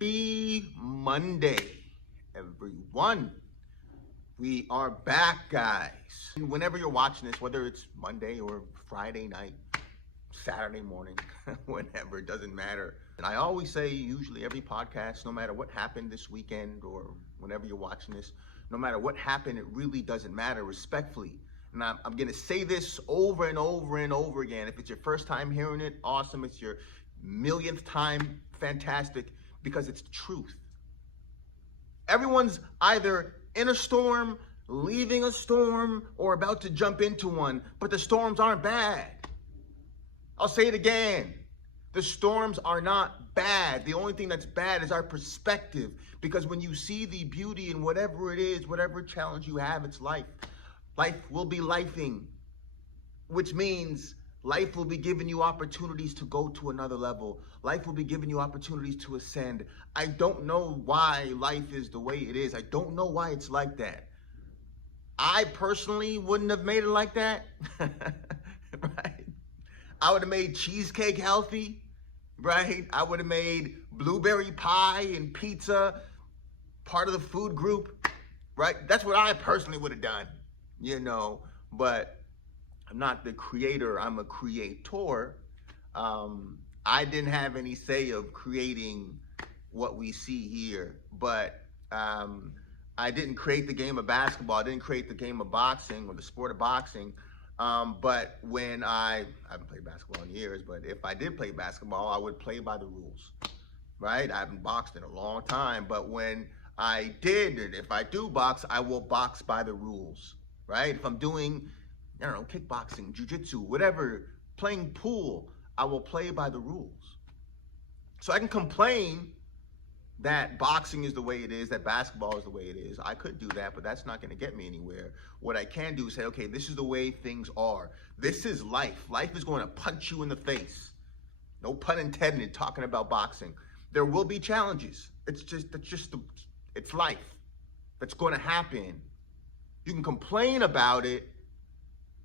Happy Monday, everyone. We are back, guys. Whenever you're watching this, whether it's Monday or Friday night, Saturday morning, whenever, it doesn't matter. And I always say, usually every podcast, no matter what happened this weekend or whenever you're watching this, no matter what happened, it really doesn't matter, respectfully. And I'm going to say this over and over and over again. If it's your first time hearing it, awesome. It's your millionth time, fantastic, because it's the truth. Everyone's either in a storm, leaving a storm, or about to jump into one, but the storms aren't bad. I'll say it again. The storms are not bad. The only thing that's bad is our perspective, because when you see the beauty in whatever it is, whatever challenge you have, it's life. Life will be lifing, which means life will be giving you opportunities to go to another level. Life will be giving you opportunities to ascend. I don't know why life is the way it is. I don't know why it's like that. I personally wouldn't have made it like that. Right? I would have made cheesecake healthy, right? I would have made blueberry pie and pizza part of the food group, right? That's what I personally would have done, but I'm not the creator, I'm a creator. I didn't have any say of creating what we see here, but I didn't create the game of basketball. I didn't create the game of boxing or the sport of boxing. But when I haven't played basketball in years, but if I did play basketball, I would play by the rules, right? I haven't boxed in a long time, but when I did, and if I do box, I will box by the rules, right? If I'm doing, kickboxing, jiu-jitsu, whatever, playing pool, I will play by the rules. So I can complain that boxing is the way it is, that basketball is the way it is. I could do that, but that's not going to get me anywhere. What I can do is say, okay, this is the way things are. This is life. Life is going to punch you in the face. No pun intended, talking about boxing. There will be challenges. It's life. That's going to happen. You can complain about it,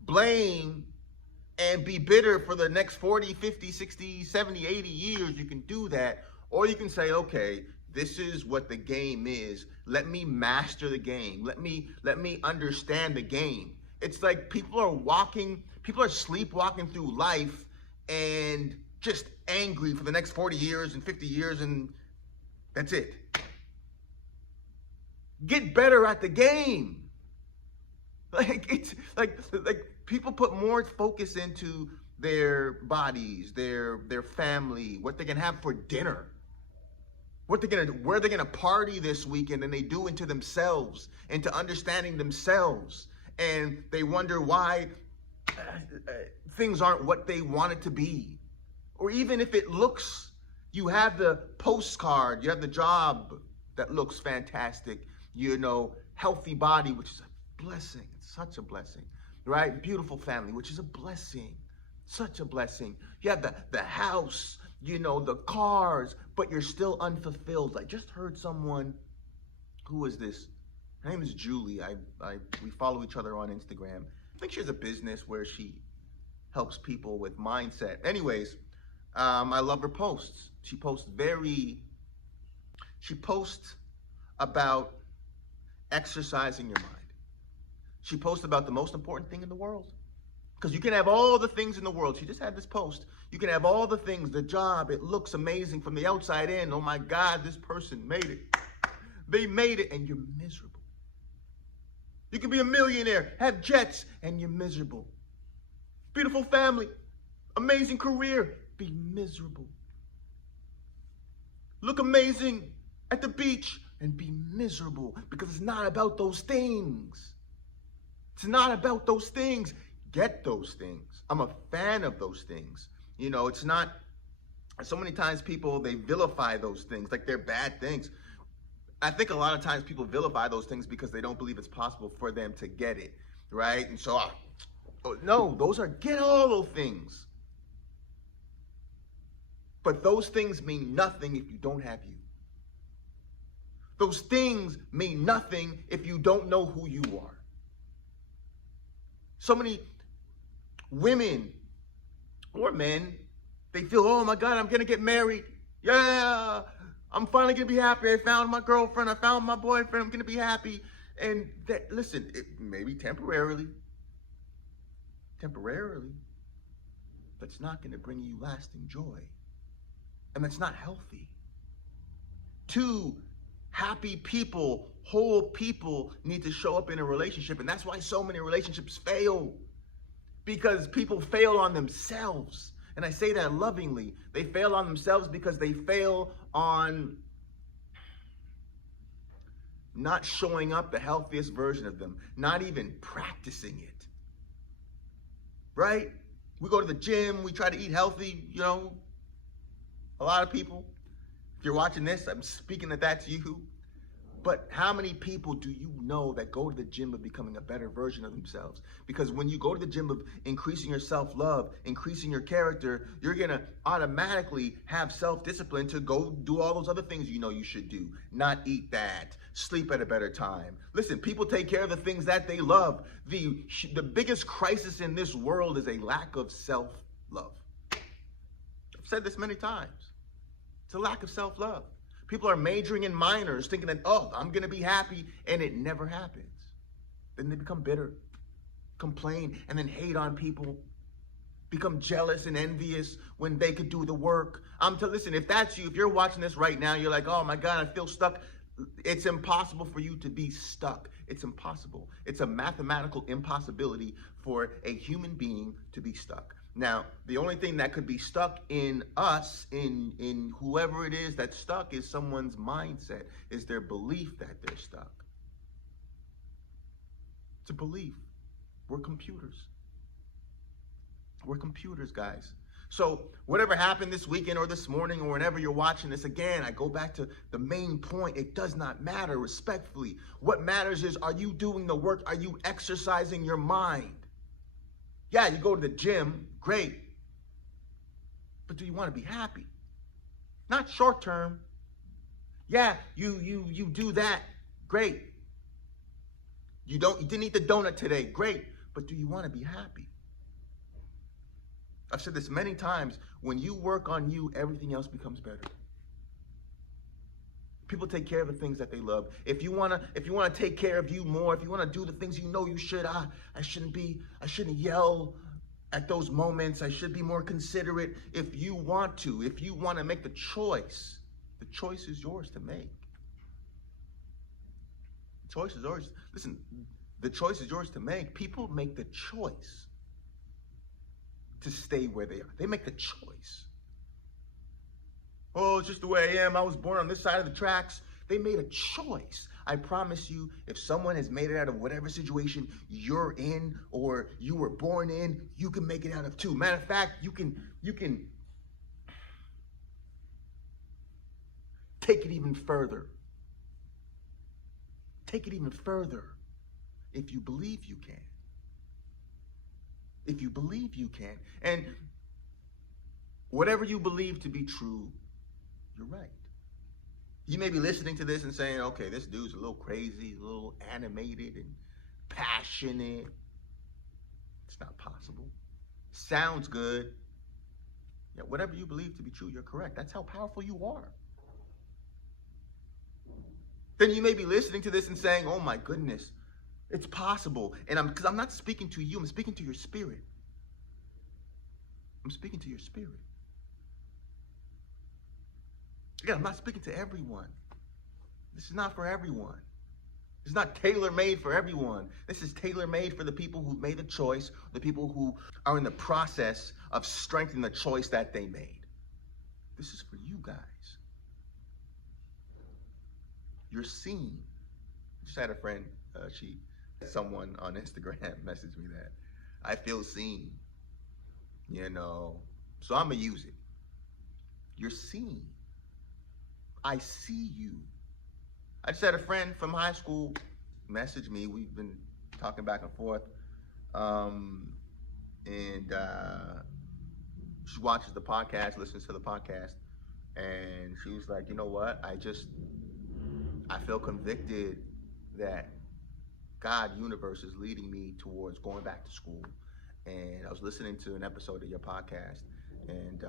blame, and be bitter for the next 40, 50, 60, 70, 80 years. You can do that. Or you can say, okay, this is what the game is. Let me master the game. Let me understand the game. It's like people are sleepwalking through life and just angry for the next 40 years and 50 years, and that's it. Get better at the game. It's like people put more focus into their bodies, their family, what they can have for dinner, where they're gonna party this weekend, than they do into themselves, into understanding themselves. And they wonder why things aren't what they want it to be. Or even if it looks, you have the postcard, you have the job that looks fantastic, healthy body, which is a blessing. It's such a blessing, right? Beautiful family, which is a blessing. Such a blessing. You have the house, the cars, but you're still unfulfilled. I just heard someone, who is this? Her name is Julie. We follow each other on Instagram. I think she has a business where she helps people with mindset. Anyways, I love her posts. She posts about exercising your mind. She posts about the most important thing in the world. Because you can have all the things in the world. She just had this post. You can have all the things, the job, it looks amazing from the outside in. Oh my God, this person made it. They made it, and you're miserable. You can be a millionaire, have jets, and you're miserable. Beautiful family, amazing career, be miserable. Look amazing at the beach and be miserable, because it's not about those things. It's not about those things. Get those things. I'm a fan of those things. It's not, so many times people, they vilify those things like they're bad things. I think a lot of times people vilify those things because they don't believe it's possible for them to get it, right? And so, no, get all those things. But those things mean nothing if you don't have you. Those things mean nothing if you don't know who you are. So many women or men, they feel, oh my God, I'm going to get married. Yeah, I'm finally gonna be happy. I found my girlfriend. I found my boyfriend. I'm gonna be happy. And that, listen, it maybe temporarily, that's not gonna bring you lasting joy. And that's not healthy. Two happy people, whole people need to show up in a relationship. And that's why so many relationships fail. Because people fail on themselves. And I say that lovingly. They fail on themselves because they fail on not showing up the healthiest version of them, not even practicing it. Right? We go to the gym, we try to eat healthy, a lot of people. If you're watching this, I'm speaking that to you. But how many people do you know that go to the gym of becoming a better version of themselves? Because when you go to the gym of increasing your self-love, increasing your character, you're going to automatically have self-discipline to go do all those other things you should do. Not eat that, sleep at a better time. Listen, people take care of the things that they love. The biggest crisis in this world is a lack of self-love. I've said this many times. It's a lack of self-love. People are majoring in minors thinking that, I'm going to be happy, and it never happens. Then they become bitter, complain, and then hate on people, become jealous and envious when they could do the work. Listen, if that's you, if you're watching this right now, you're like, oh my God, I feel stuck. It's impossible for you to be stuck. It's impossible. It's a mathematical impossibility for a human being to be stuck. Now, the only thing that could be stuck in us, in whoever it is that's stuck, is someone's mindset, is their belief that they're stuck. It's a belief. We're computers. We're computers, guys. So whatever happened this weekend or this morning or whenever you're watching this, again, I go back to the main point. It does not matter, respectfully. What matters is, are you doing the work? Are you exercising your mind? Yeah, you go to the gym, great. But do you want to be happy? Not short term. Yeah, you do that, great. You didn't eat the donut today, great. But do you want to be happy? I've said this many times. When you work on you, everything else becomes better. People take care of the things that they love. If you wanna take care of you more, if you wanna do the things you should, I shouldn't yell at those moments. I should be more considerate. If you want to make the choice is yours to make. The choice is yours. Listen, the choice is yours to make. People make the choice to stay where they are. They make the choice. Oh, it's just the way I am. I was born on this side of the tracks. They made a choice. I promise you, if someone has made it out of whatever situation you're in or you were born in, you can make it out of too. Matter of fact, you can take it even further. Take it even further if you believe you can. If you believe you can. And whatever you believe to be true, you're right. You may be listening to this and saying, okay, this dude's a little crazy, a little animated and passionate. It's not possible. Sounds good. Yeah, whatever you believe to be true, you're correct. That's how powerful you are. Then you may be listening to this and saying, oh my goodness, it's possible. And because I'm not speaking to you, I'm speaking to your spirit. I'm speaking to your spirit. Again, I'm not speaking to everyone. This is not for everyone. It's not tailor-made for everyone. This is tailor-made for the people who made the choice, the people who are in the process of strengthening the choice that they made. This is for you guys. You're seen. I just had a friend, someone on Instagram messaged me that. I feel seen, so I'm going to use it. You're seen. I see you. I just had a friend from high school message me. We've been talking back and forth. And she watches the podcast, listens to the podcast. And she was like, you know what? I feel convicted that God, universe, is leading me towards going back to school. And I was listening to an episode of your podcast. And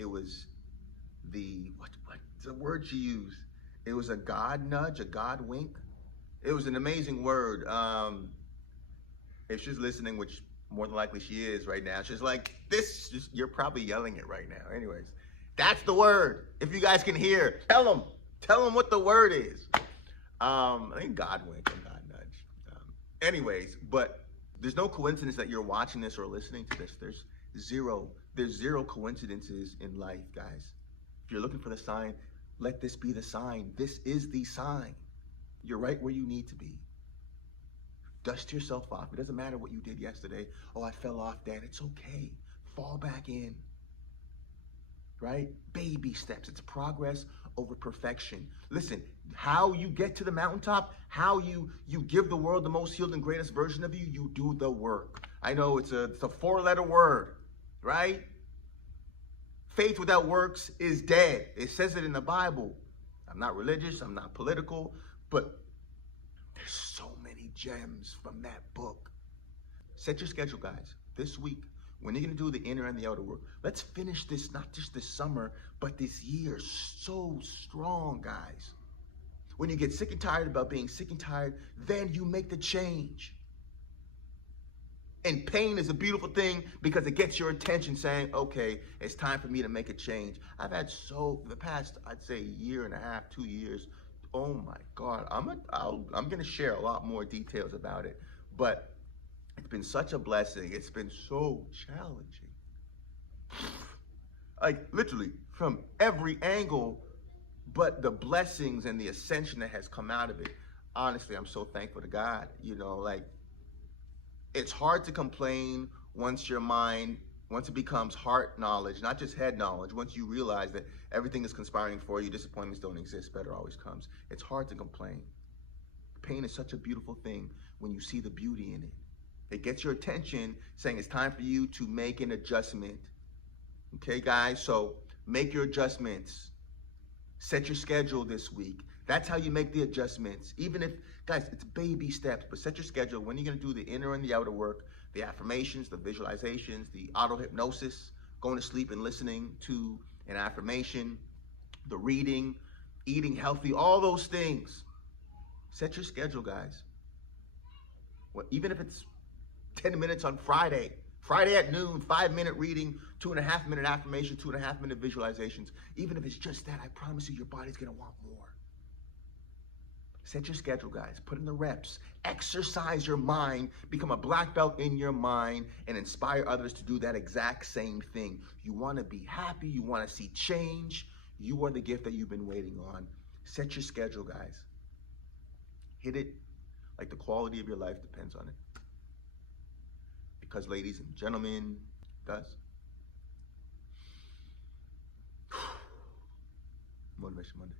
it was what's the word she used? It was a God nudge, a God wink. It was an amazing word. If she's listening, which more than likely she is right now, she's like, this, you're probably yelling it right now. Anyways, that's the word. If you guys can hear, tell them what the word is. I think God wink and God nudge. Anyways, but there's no coincidence that you're watching this or listening to this. There's zero coincidences in life, guys. If you're looking for the sign, let this be the sign. This is the sign. You're right where you need to be. Dust yourself off. It doesn't matter what you did yesterday. Oh, I fell off, Dad. It's okay. Fall back in. Right? Baby steps. It's progress over perfection. Listen, how you get to the mountaintop, how you give the world the most healed and greatest version of you, you do the work. I know it's a 4-letter word, right? Faith without works is dead. It says it in the Bible. I'm not religious, I'm not political, but there's so many gems from that book. Set your schedule, guys. This week, when you're going to do the inner and the outer work, let's finish this, not just this summer, but this year so strong, guys. When you get sick and tired about being sick and tired, then you make the change. And pain is a beautiful thing because it gets your attention saying, okay, it's time for me to make a change. I've had the past, I'd say, year and a half, 2 years, oh my God, I'm going to share a lot more details about it, but it's been such a blessing. It's been so challenging. Like literally from every angle, but the blessings and the ascension that has come out of it. Honestly, I'm so thankful to God. It's hard to complain once it becomes heart knowledge, not just head knowledge. Once you realize that everything is conspiring for you, disappointments don't exist, better always comes. It's hard to complain. Pain is such a beautiful thing when you see the beauty in it. It gets your attention saying it's time for you to make an adjustment. Okay, guys? So make your adjustments. Set your schedule this week. That's how you make the adjustments. Even if, guys, it's baby steps, but set your schedule. When you're going to do the inner and the outer work, the affirmations, the visualizations, the auto-hypnosis, going to sleep and listening to an affirmation, the reading, eating healthy, all those things. Set your schedule, guys. Well, even if it's 10 minutes on Friday at noon, 5-minute reading, 2.5-minute affirmation, 2.5-minute visualizations. Even if it's just that, I promise you your body's going to want more. Set your schedule, guys. Put in the reps. Exercise your mind. Become a black belt in your mind and inspire others to do that exact same thing. You want to be happy. You want to see change. You are the gift that you've been waiting on. Set your schedule, guys. Hit it like the quality of your life depends on it. Because, ladies and gentlemen, it does. Motivation Mondays.